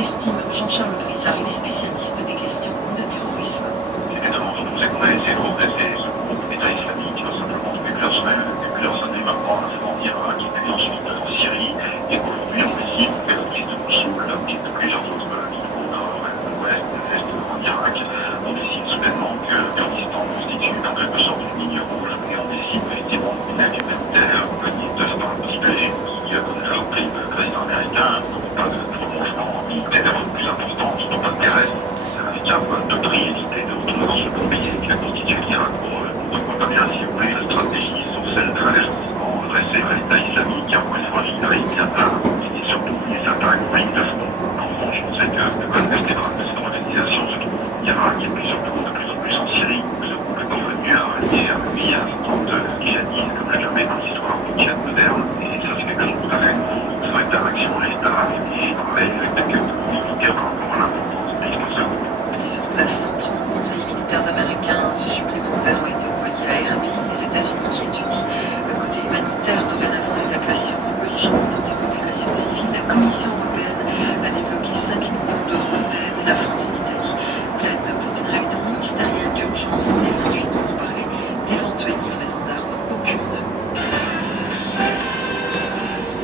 estime Jean-Charles Brizard, il est spécialiste des questions de terrorisme. Évidemment, c'est qu'on a essayé de redresser ce groupe d'État islamique qui va simplement depuis leurs années maintenant en Irak et ensuite en Syrie, et qu'aujourd'hui on décide de faire de Mossoul et de plusieurs autres groupes dans l'ouest, l'est en Irak. On décide soudainement que le Kurdistan constitue en quelque sorte une ligne rouge et on décide effectivement d'une aide humanitaire venue de Star Hospitalier qui, comme l'a repris le président américain, n'ont pas de prolongement militaire plus important, surtout pas terrestre. L'américain voit d'autres réalités de retrouver dans ce bourbier qui a constitué l'Irak pour eux. Donc on voit bien, si vous voulez, les stratégies sont celles d'un avertissement dressé à l'État islamique qui, encore une fois, il arrive bien tard et surtout il s'attaque en ligne de front. En revanche, on sait que le col vertébral de cette organisation se trouve en Irak et puis surtout de plus en plus en Syrie, où ce groupe est parvenu à rallier un pays à de djihadistes comme jamais dans l'histoire du djihad moderne, et ça c'est quelque chose tout à fait nouveau. C'est vrai que la réaction des staffs et travaille avec des catégories militaires par rapport à l'importance de l'expansion. Sur place, 130 conseillers militaires américains supplémentaires ont été envoyés à Erbil. Les États-Unis qui étudient le côté humanitaire dorénavant l'évacuation urgente des populations civiles. La Commission européenne a débloqué 5 millions d'euros d'aide. La France et l'Italie plaident pour une réunion ministérielle d'urgence dès lundi pour parler d'éventuelles livraisons d'armes aux Kurdes.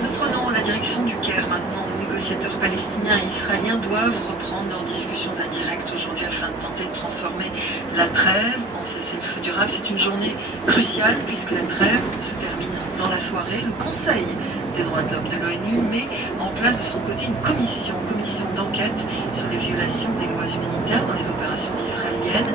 Nous prenons la direction du Caire maintenant. Les négociateurs palestiniens et israéliens doivent reprendre leurs discussions indirectes aujourd'hui afin de tenter de transformer la trêve en cessez-le-feu durable. C'est une journée cruciale puisque la trêve se termine dans la soirée. Le Conseil des droits de l'homme de l'ONU met en place de son côté une commission d'enquête sur les violations des lois humanitaires dans les opérations israéliennes.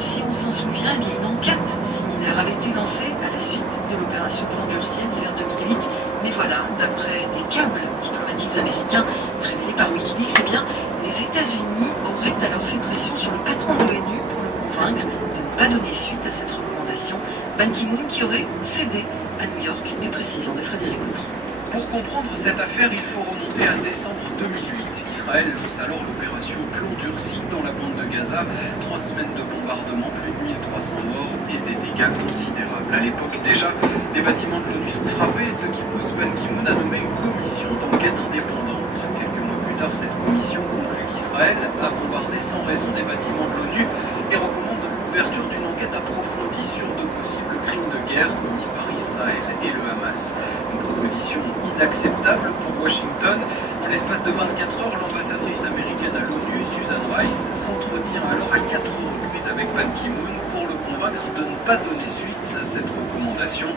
Si on s'en souvient, eh bien, une enquête similaire avait été lancée à la suite de l'opération Plan Durcien l'hiver 2008. Mais voilà, d'après des câbles diplomatiques américains révélés par Wikileaks, eh bien, les États-Unis auraient alors fait pression sur le patron de l'ONU pour le convaincre de ne pas donner suite à cette recommandation. Ban Ki-moon qui aurait cédé à New York. Les précisions de Frédéric Autran. Pour comprendre cette affaire, il faut remonter à décembre 2008. Israël lance alors l'opération Plan Durci dans la bande de Gaza. 3 semaines de bombardement, plus de 1300 morts et des dégâts considérables. À l'époque déjà, les bâtiments de l'ONU sont frappés, ce qui pousse Ban Ki-moon à nommer une commission d'enquête indépendante. Quelques mois plus tard, cette commission conclut qu'Israël a bombardé sans raison des bâtiments de l'ONU et recommande l'ouverture d'une enquête approfondie sur de possibles crimes de guerre commis par Israël et le Hamas. Une proposition inacceptable pour Washington. En l'espace de 24 heures, l'ambassadrice américaine à l'ONU, Susan Rice, s'entretient alors à 4 reprises avec Ban Ki-moon pour le convaincre de ne pas donner suite à cette recommandation.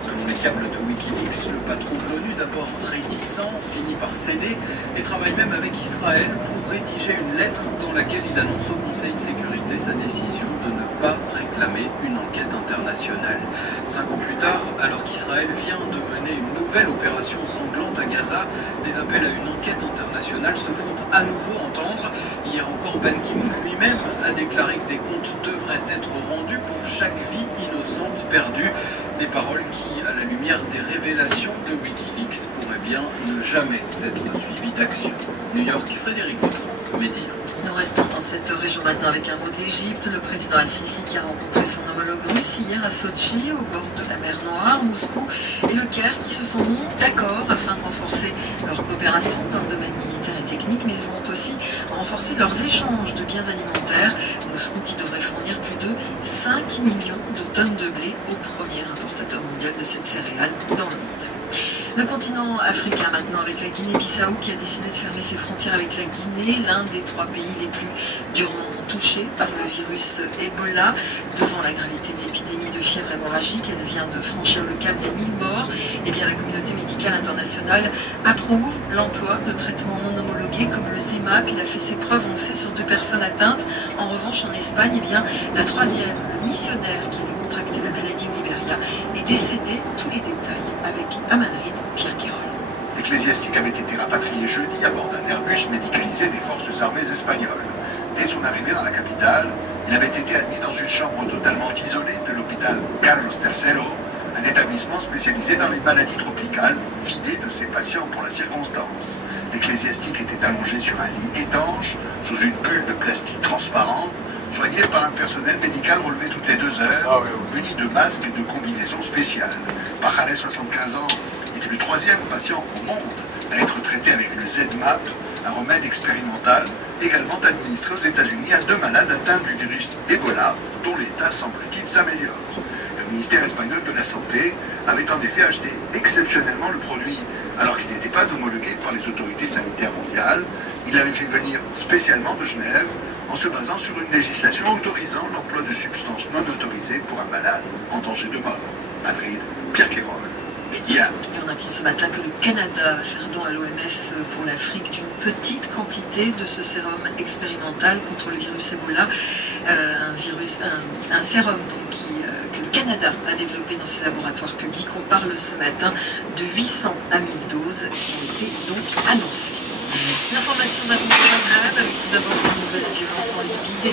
Selon les câbles de Wikileaks, le patron de l'ONU, d'abord réticent, finit par céder et travaille même avec Israël pour rédiger une lettre dans laquelle il annonce au Conseil de sécurité sa décision de ne pas réclamer une enquête internationale. 5 ans plus tard, alors qu'Israël vient de mener une nouvelle opération sanglante à Gaza, les appels à une enquête internationale se font à nouveau entendre. Hier encore, Ban Ki-moon lui-même a déclaré que des comptes devraient être rendus pour chaque vie innocente perdue. Des paroles qui, à la lumière des révélations de Wikileaks, pourraient bien ne jamais être suivies d'action. New York, Frédéric Autran, Média. Nous restons dans cette région maintenant avec un mot d'Égypte. Le président Al-Sisi qui a rencontré son homologue russe hier à Sotchi, au bord de la mer Noire, Moscou et le Caire qui se sont mis d'accord afin de renforcer leur coopération dans le domaine militaire et technique, mais ils vont aussi renforcer leurs échanges de biens alimentaires. Moscou qui devrait fournir plus de 5 millions de tonnes de blé au premier importateur mondial de cette céréale dans le monde. Le continent africain maintenant avec la Guinée-Bissau qui a décidé de fermer ses frontières avec la Guinée, l'un des 3 pays les plus durement touchés par le virus Ebola. Devant la gravité de l'épidémie de fièvre hémorragique, elle vient de franchir le cap des 1000 morts. Eh bien, la communauté médicale internationale approuve l'emploi de traitements non homologués comme le Zemapp. Il a fait ses preuves, on le sait, sur 2 personnes atteintes. En revanche, en Espagne, eh bien, la 3e, le missionnaire qui avait contracté la maladie au Libéria, est décédé. Tous les détails avec à Madrid, Pierre Quérol. L'ecclésiastique avait été rapatrié jeudi à bord d'un Airbus médicalisé des forces armées espagnoles. Dès son arrivée dans la capitale, il avait été admis dans une chambre totalement isolée de l'hôpital Carlos III, un établissement spécialisé dans les maladies tropicales, vidé de ses patients pour la circonstance. L'ecclésiastique était allongé sur un lit étanche, sous une bulle de plastique transparente, soigné par un personnel médical relevé toutes les 2 heures, muni de masques et de combinaisons spéciales. Pajaré, 75 ans, était le 3e patient au monde à être traité avec le Zemapp, Un remède expérimental également administré aux États-Unis à 2 malades atteints du virus Ebola, dont l'état semble-t-il s'améliore. Le ministère espagnol de la Santé avait en effet acheté exceptionnellement le produit alors qu'il n'était pas homologué par les autorités sanitaires mondiales. Il l'avait fait venir spécialement de Genève en se basant sur une législation autorisant l'emploi de substances non autorisées pour un malade en danger de mort. Madrid, Pierre Quérol, Média. Et on apprend ce matin que le Canada va faire don à l'OMS pour l'Afrique d'une petite quantité de ce sérum expérimental contre le virus Ebola. Un sérum donc, que le Canada a développé dans ses laboratoires publics. On parle ce matin de 800 à 1000 doses qui ont été donc annoncées. L'information va continuer avec tout d'abord ces nouvelles violences en Libye.